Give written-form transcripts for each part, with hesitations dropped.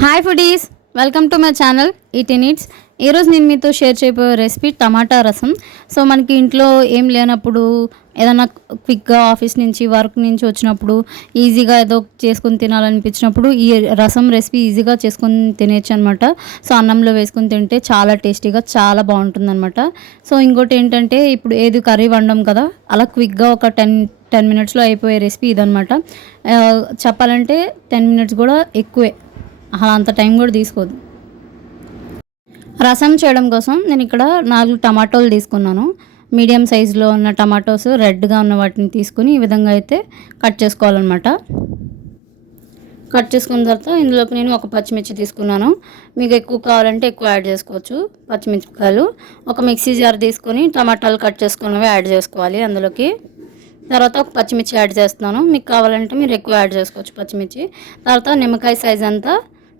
Hi foodies, welcome to my channel ET needs. ఈరోజు నేను మీతో షేర్ చేయబోయే రెసిపీ టమాటా రసం. సో మనకి ఇంట్లో ఏం లేనప్పుడు, ఏదైనా క్విక్గా ఆఫీస్ నుంచి వర్క్ నుంచి వచ్చినప్పుడు ఈజీగా ఏదో చేసుకొని తినాలనిపించినప్పుడు ఈ రసం రెసిపీ ఈజీగా చేసుకొని తినేయచ్చు అనమాట. సో అన్నంలో వేసుకొని తింటే చాలా టేస్టీగా చాలా బాగుంటుందన్నమాట. సో ఇంకోటి ఏంటంటే, ఇప్పుడు ఏది కర్రీ వండం కదా, అలా క్విక్గా ఒక 10 మినిట్స్లో అయిపోయే రెసిపీ ఇదనమాట. చెప్పాలంటే 10 మినిట్స్ కూడా ఎక్కువే, అలా అంత టైం కూడా తీసుకోదు. రసం చేయడం కోసం నేను ఇక్కడ 4 టమాటోలు తీసుకున్నాను. మీడియం సైజులో ఉన్న టమాటోస్, రెడ్గా ఉన్న వాటిని తీసుకుని ఈ విధంగా అయితే కట్ చేసుకోవాలన్నమాట. కట్ చేసుకున్న తర్వాత ఇందులోకి నేను ఒక పచ్చిమిర్చి తీసుకున్నాను. మీకు ఎక్కువ కావాలంటే ఎక్కువ యాడ్ చేసుకోవచ్చు పచ్చిమిరపకాయలు. ఒక మిక్సీ జార్ తీసుకొని టమాటాలు కట్ చేసుకున్నవి యాడ్ చేసుకోవాలి అందులోకి. తర్వాత ఒక పచ్చిమిర్చి యాడ్ చేస్తున్నాను. మీకు కావాలంటే మీరు ఎక్కువ యాడ్ చేసుకోవచ్చు పచ్చిమిర్చి. తర్వాత నిమ్మకాయ సైజ్ అంతా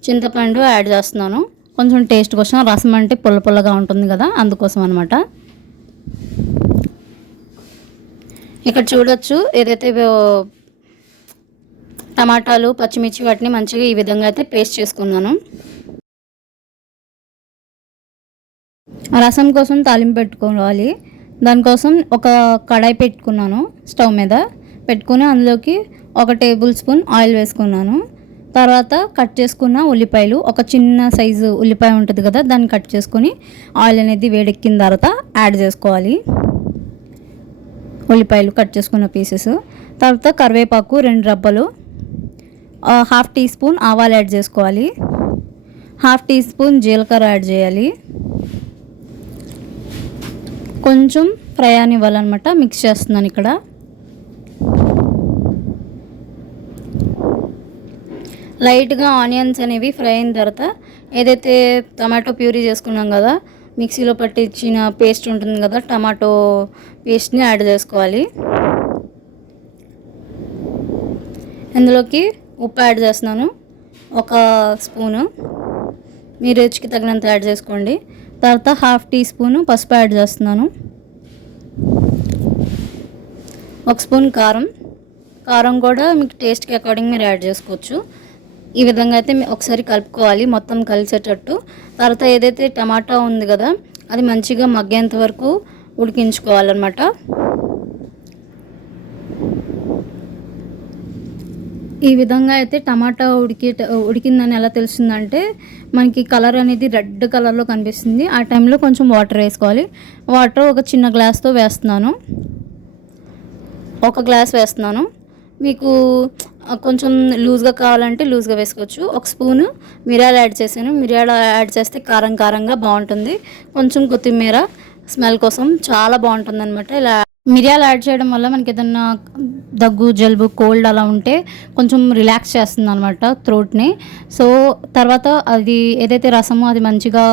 చింతపండు యాడ్ చేస్తున్నాను, కొంచెం టేస్ట్ కోసం. రసం అంటే పుల్ల పుల్లగా ఉంటుంది కదా, అందుకోసం అనమాట. ఇక్కడ చూడొచ్చు, ఏదైతే టమాటాలు పచ్చిమిర్చి వాటిని మంచిగా ఈ విధంగా అయితే పేస్ట్ చేసుకున్నాను. రసం కోసం తాలింపు పెట్టుకోవాలి. దానికోసం ఒక కడాయి పెట్టుకున్నాను, స్టవ్ మీద పెట్టుకుని అందులోకి 1 టేబుల్ స్పూన్ ఆయిల్ వేసుకున్నాను. తర్వాత కట్ చేసుకున్న ఉల్లిపాయలు, ఒక చిన్న సైజు ఉల్లిపాయ ఉంటుంది కదా, దాన్ని కట్ చేసుకొని ఆయిల్ అనేది వేడెక్కిన తర్వాత యాడ్ చేసుకోవాలి. ఉల్లిపాయలు కట్ చేసుకున్న పీసెస్. తర్వాత కరివేపాకు 2 రబ్బలు, 1/2 టీ స్పూన్ ఆవాలు యాడ్ చేసుకోవాలి, 1/2 టీ స్పూన్ జీలకర్ర యాడ్ చేయాలి. కొంచెం ఫ్రై అనివ్వాలన్నమాట. మిక్స్ చేస్తున్నాను ఇక్కడ. లైట్గా ఆనియన్స్ అనేవి ఫ్రై అయిన తర్వాత ఏదైతే టమాటో ప్యూరీ చేసుకున్నాం కదా, మిక్సీలో పట్టించిన పేస్ట్ ఉంటుంది కదా, టమాటో పేస్ట్ని యాడ్ చేసుకోవాలి. ఇందులోకి ఉప్పు యాడ్ చేస్తున్నాను, 1 స్పూను. మీ రుచికి తగినంత యాడ్ చేసుకోండి. తర్వాత 1/2 టీ స్పూను పసుపు యాడ్ చేస్తున్నాను. 1 స్పూన్ కారం కూడా మీకు టేస్ట్కి అకార్డింగ్ మీరు యాడ్ చేసుకోవచ్చు. ఈ విధంగా అయితే ఒకసారి కలుపుకోవాలి మొత్తం కలిసేటట్టు. తర్వాత ఏదైతే టమాటా ఉంది కదా, అది మంచిగా మగ్గేంత వరకు ఉడికించుకోవాలన్నమాట. ఈ విధంగా అయితే టమాటా ఉడికిందని ఎలా తెలుస్తుందంటే, మనకి కలర్ అనేది రెడ్ కలర్లో కనిపిస్తుంది. ఆ టైంలో కొంచెం వాటర్ వేసుకోవాలి. వాటర్ ఒక చిన్న గ్లాస్తో వేస్తున్నాను, 1 గ్లాస్ వేస్తున్నాను. మీకు కొంచెం లూజ్గా కావాలంటే లూజ్గా వేసుకోవచ్చు. 1 స్పూను మిరియాలు యాడ్ చేశాను. మిరియాలు యాడ్ చేస్తే కారంగా బాగుంటుంది. కొంచెం కొత్తిమీర స్మెల్ కోసం చాలా బాగుంటుంది అనమాట. ఇలా మిరియాలు యాడ్ చేయడం వల్ల మనకి ఏదన్నా దగ్గు, జలుబు, కోల్డ్ అలా ఉంటే కొంచెం రిలాక్స్ చేస్తుంది అనమాట థ్రోట్ని. సో తర్వాత అది ఏదైతే రసమో అది మంచిగా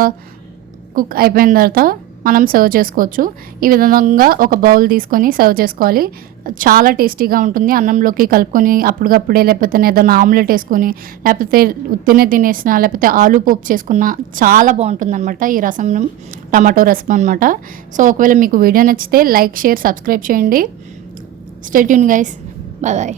కుక్ అయిపోయిన తర్వాత మనం సర్వ్ చేసుకోవచ్చు. ఈ విధంగా ఒక బౌల్ తీసుకొని సర్వ్ చేసుకోవాలి. చాలా టేస్టీగా ఉంటుంది. అన్నంలోకి కలుపుకొని అప్పటికప్పుడే, లేకపోతే ఏదైనా ఆమ్లెట్ వేసుకొని, లేకపోతే తినేసిన, లేకపోతే ఆలు పోపు చేసుకున్న చాలా బాగుంటుంది అనమాట ఈ రసం, టమాటో రసం అనమాట. సో ఒకవేళ మీకు వీడియో నచ్చితే లైక్, షేర్, సబ్స్క్రైబ్ చేయండి. Stay tune guys, bye bye.